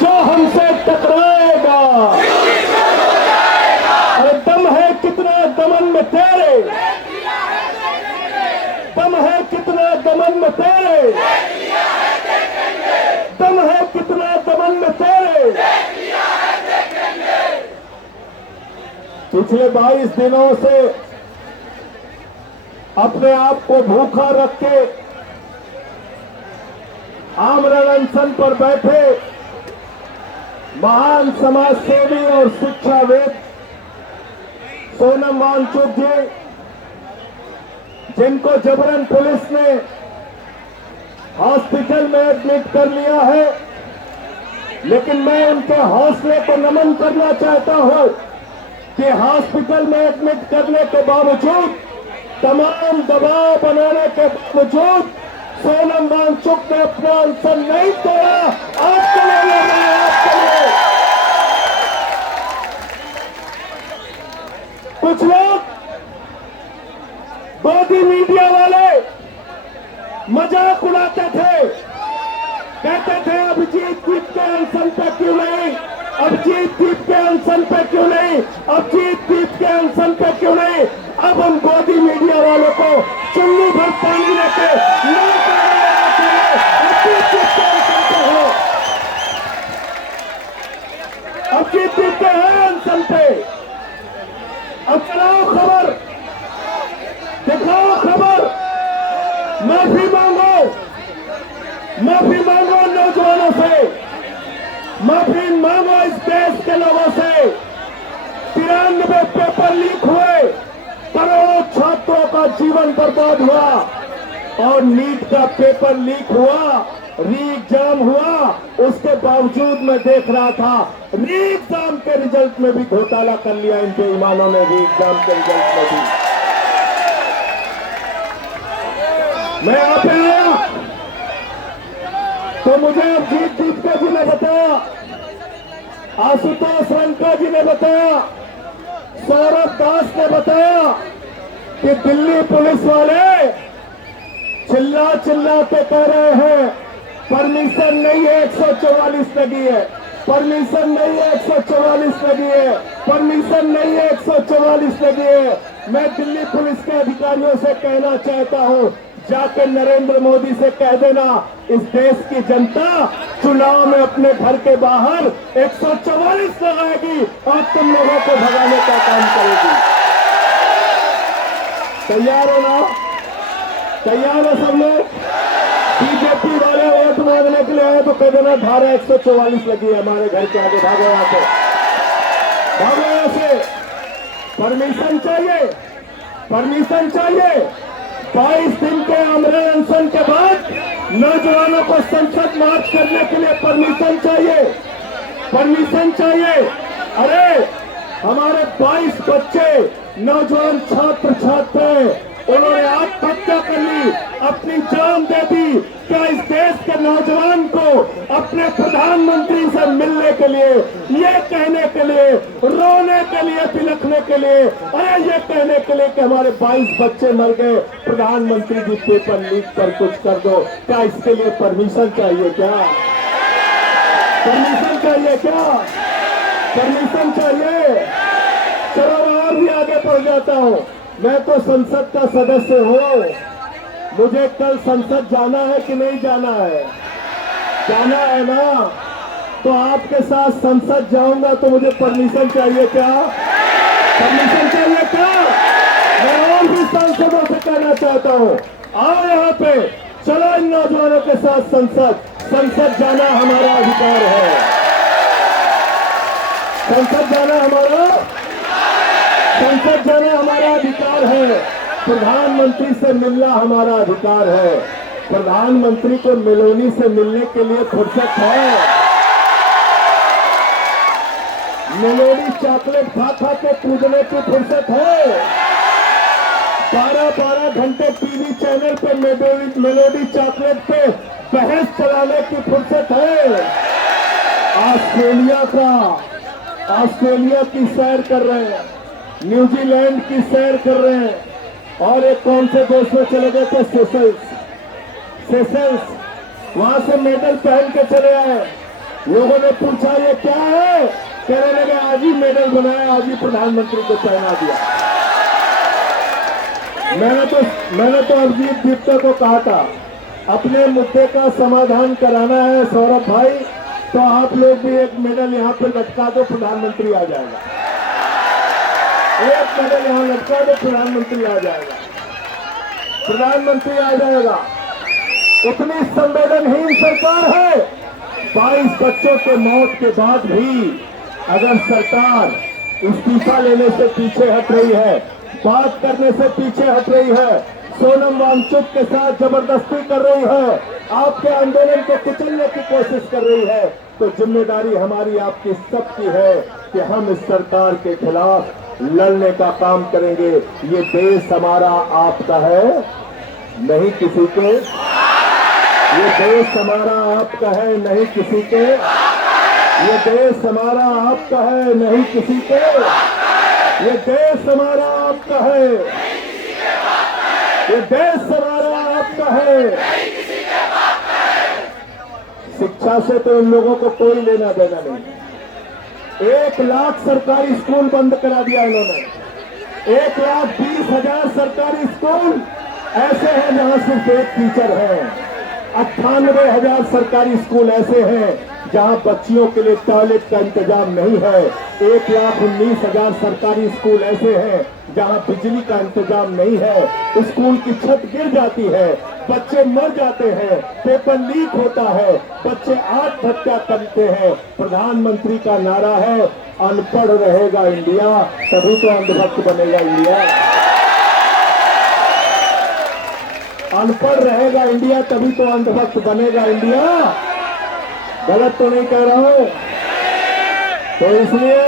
जो हमसे टकराएगा। अरे दम है कितना दमन में तेरे, दम है कितना दमन में तेरे, दम है कितना दमन में तेरे। पिछले 22 दिनों से अपने आप को भूखा रख के आमरण अनशन पर बैठे महान समाज सेवी और शिक्षाविद सोनम वांगचुक जी, जिनको जबरन पुलिस ने हॉस्पिटल में एडमिट कर लिया है, लेकिन मैं उनके हौसले को नमन करना चाहता हूं कि हॉस्पिटल में एडमिट करने के बावजूद, तमाम दबाव बनाने के बावजूद सोनम वांगचुक ने अपना अनशन नहीं तोड़ा। आपके लिए आपके लिए कुछ लोग गोदी मीडिया वाले मजाक उड़ाते थे, कहते थे अभिजीत दीप के अनशन पे क्यों नहीं, अभिजीत दीप के अनशन पे क्यों नहीं, अभिजीत दीप के अनशन पे क्यों नहीं। अब हम गोदी मीडिया वालों को चुन्नी भर पानी लेके अभिजीत दीप के अनशन पे हो, अभिजीत दीप के है अनशन पे। अब चलाओ खबर, दिखाओ खबर, माफी मांगो, माफी मांगो नौजवानों से, माफी मांगो इस देश के लोगों से। 93 पेपर लीक हुए, करोड़ों छात्रों का जीवन बर्बाद हुआ, और नीट का पेपर लीक हुआ, री एग्जाम हुआ, उसके बावजूद मैं देख रहा था री एग्जाम के रिजल्ट में भी घोटाला कर लिया इन बेईमानों ने, री एग्जाम के रिजल्ट में भी। मैं यहाँ पे आया तो मुझे अभिजीत दीपका जी ने बताया, आशुतोष रंका जी ने बताया, सौरभ दास ने बताया कि दिल्ली पुलिस वाले चिल्ला चिल्ला के कह रहे हैं परमिशन नहीं है, 144 लगी है, परमिशन नहीं है, 144 लगी है, परमिशन नहीं है, 144 लगी है। मैं दिल्ली पुलिस के अधिकारियों से कहना चाहता हूं, जाकर नरेंद्र मोदी से कह देना, इस देश की जनता चुनाव में अपने घर के बाहर 144 लगाएगी और तुम लोगों को भगाने का काम करेगी। तैयार हो ना? तैयार हो सब लोग? बीजेपी वाले वोट मांगने के लिए आए तो कह देना धारा 144 लगी है हमारे घर के आगे, भागो यहाँ से, भागो यहाँ से। परमिशन चाहिए, परमिशन चाहिए। 22 दिन के आमरण अनशन के बाद नौजवानों को संसद मार्च करने के लिए परमिशन चाहिए, परमिशन चाहिए। अरे हमारे 22 बच्चे नौजवान छात्र छात्राएं, उन्होंने आत्महत्या कर ली, अपनी जान दे दी। क्या इस देश के नौजवान को अपने प्रधानमंत्री से मिलने के लिए, ये कहने के लिए, रोने के लिए, बिलखने के लिए, अरे ये कहने के लिए कि हमारे 22 बच्चे मर गए, प्रधानमंत्री जी पेपर लीक पर कुछ कर दो, क्या इसके लिए परमिशन चाहिए? क्या परमिशन चाहिए? क्या परमिशन चाहिए? चलो और भी आगे बढ़ जाता हूँ। मैं तो संसद का सदस्य हूँ, मुझे कल संसद जाना है कि नहीं जाना है? जाना है ना? तो आपके साथ संसद जाऊंगा तो मुझे परमिशन चाहिए क्या? परमिशन चाहिए क्या? मैं और भी सांसदों से कहना चाहता हूँ, आओ यहाँ पे, चलो इन नौजवानों के साथ संसद, संसद जाना हमारा अधिकार है, संसद जाना हमारा, संसद जाना हमारा अधिकार है। प्रधानमंत्री से मिलना हमारा अधिकार है। प्रधानमंत्री को मेलोनी से मिलने के लिए फुर्सत है? मेलोनी चॉकलेट खा खा के कूदने की फुर्सत है? 12-12 घंटे टीवी चैनल पे मेलोडी चॉकलेट पे बहस चलाने की फुर्सत है? ऑस्ट्रेलिया की सैर कर रहे हैं, न्यूजीलैंड की सैर कर रहे हैं, और एक कौन से देश में चले गए थे? सेशल्स। वहां से मेडल पहन के चले आए। लोगों ने पूछा ये क्या है, कहने लगे आज ही मेडल बनाया, आज ही प्रधानमंत्री को पहना दिया। मैंने तो अभिजीत दीप्ता को कहा था, अपने मुद्दे का समाधान कराना है सौरभ भाई, तो आप लोग भी एक मेडल यहाँ पे लटका दो, प्रधानमंत्री आ जाएगा। एक मेडल यहाँ लटका दो, प्रधानमंत्री आ जाएगा, प्रधानमंत्री आ जाएगा। इतनी संवेदनहीन सरकार है। 22 बच्चों के मौत के बाद भी अगर सरकार इस्तीफा लेने से पीछे हट रही है, बात करने से पीछे हट रही है, सोनम वांगचुक के साथ जबरदस्ती कर रही है, आपके आंदोलन को कुचलने की कोशिश कर रही है, तो जिम्मेदारी हमारी आपकी सबकी है कि हम इस सरकार के खिलाफ लड़ने का काम करेंगे। ये देश हमारा आपका है, नहीं किसी के। ये देश हमारा आपका है, नहीं किसी के। ये देश हमारा आपका है, नहीं किसी के। ये देश हमारा आपका है, ये देश हमारा आपका है। शिक्षा से तो इन लोगों को कोई लेना देना नहीं। 1 लाख सरकारी स्कूल बंद करा दिया इन्होंने। 1,20,000 सरकारी स्कूल ऐसे हैं जहां सिर्फ एक टीचर है। 98,000 सरकारी स्कूल ऐसे हैं जहां बच्चियों के लिए टॉयलेट का इंतजाम नहीं है। 1,19,000 सरकारी स्कूल ऐसे हैं जहां बिजली का इंतजाम नहीं है। स्कूल की छत गिर जाती है, बच्चे मर जाते हैं, पेपर लीक होता है, बच्चे आत्महत्या करते हैं। प्रधानमंत्री का नारा है, अनपढ़ रहेगा इंडिया, तभी तो अंधभक्त बनेगा इंडिया। अनपढ़ रहेगा इंडिया, तभी तो अंधभक्त बनेगा इंडिया। गलत तो नहीं कह रहा हूं। तो इसलिए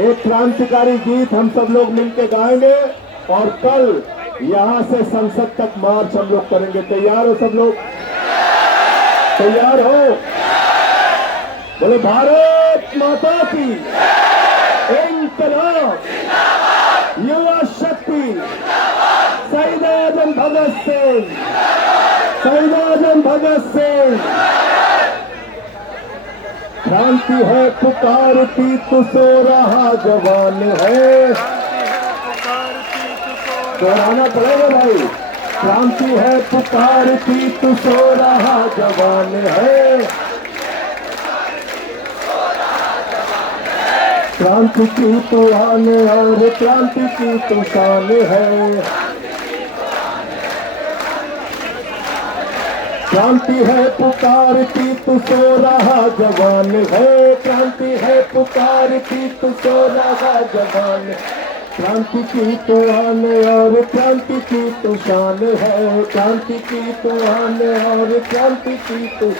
एक क्रांतिकारी गीत हम सब लोग मिलकर गाएंगे और कल यहां से संसद तक मार्च हम लोग करेंगे। तैयार हो सब लोग? तैयार हो? बोले भारत माता की इंकलाब, युवा शक्ति, शहीद आजम भगत सिंह, शहीद आजम भगत सिंह। क्रांति है पुकारती तो सो रहा जवान है। दोहराना पड़ेगा भाई। क्रांति है पुकारती तो सो रहा जवान है। क्रांति की तो आन और क्रांति की तो शान है। क्रांति है पुकारती तो सो रहा जवान है। क्रांति है पुकारती तो सो रहा जवान। क्रांति की तो आन और क्रांति की तो शान है। क्रांति की तो आन और क्रांति की तो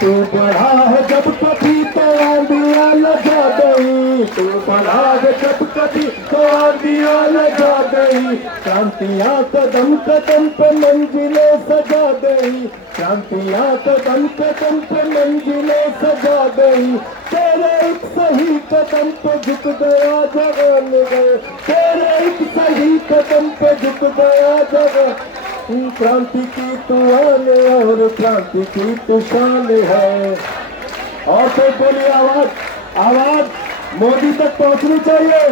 तू बढ़ा है जब कभी तो आंधियां लगा गई। तू बढ़ा है जब कभी तो आंधियां लगा गई। क्रांतियां कदम कदम पे मंजिलें सजा गई। क्रांतियां कदम कदम पे मंजिलें सजा गई। तेरे एक सही कदम पे झुक गया जवान गए। तेरे एक सही कदम पे झुक गया जवान। क्रांति की तो आन और क्रांति की तो शान है। और तो बोली आवाज, आवाज मोदी तक पहुंचनी चाहिए।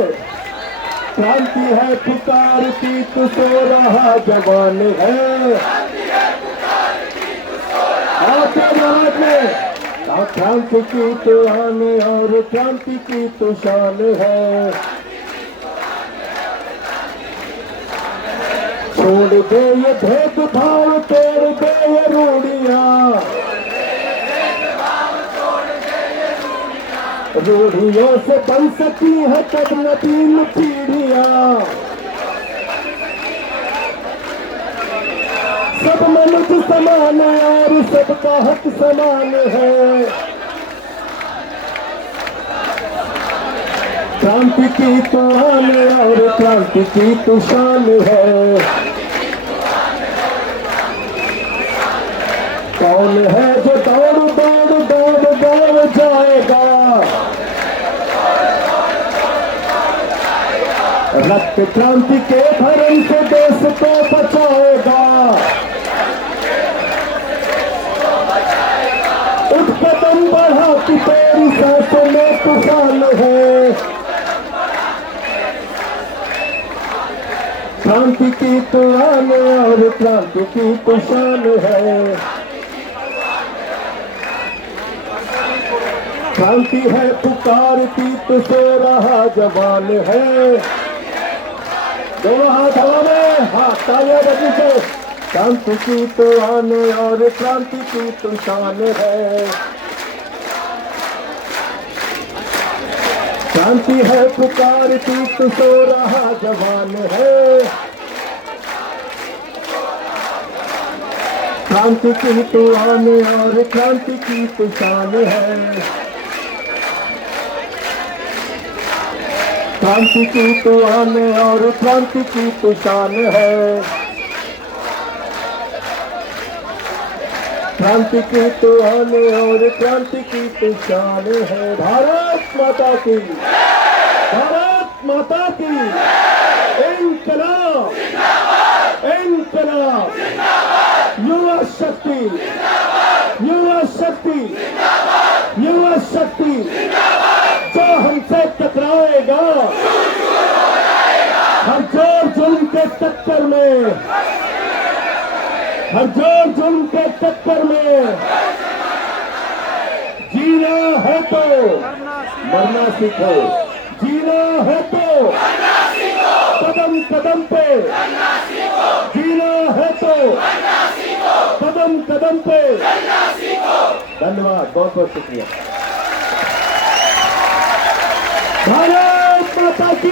क्रांति है पुकारती तो सो रहा जवान है। और तेज आवाज में क्रांति की तो आन और क्रांति की तो शान है। छोड़ दे ये भेदभाव, तोड़ दे ये रूढ़ियां। रूढ़ियों से बन सकी है तब नवीन पीढ़ियां। सब मनुष्य समान और सबका हक समान है। क्रांति की तो आन और क्रांति की तो शान है। कौन है जो दौड़ दौड़ दौड़ दौड़ जाएगा। रक्त क्रांति के भरम से देश को बचाएगा। की तू आन और क्रांति की तू शान है। क्रांति है पुकारती तो सो रहा जवान है। दोनों हाथ हवा में, हाथ तालियां बजनी से। क्रांति की तो आन और क्रांति की तो शान है। क्रांति है पुकारती तो सो रहा जवान है। क्रांति की तो आन और क्रांति की तो शान है। क्रांति की तो आन और क्रांति की तो शान है। क्रांति की तो आन और क्रांति की तो शान है। भारत माता की, भारत माता की। इंकलाब, इंकलाब, युवा शक्ति, युवा शक्ति, युवा शक्ति। जो हमसे टकराएगा हर जोर जुल्म के टक्कर में, हर जोर जुल्म के टक्कर में। जीना है तो मरना सीखो, जीना है तो कदम कदम पे, जीना है तो कदम कदम पे। धन्यवाद, बहुत बहुत शुक्रिया। भारत माता की।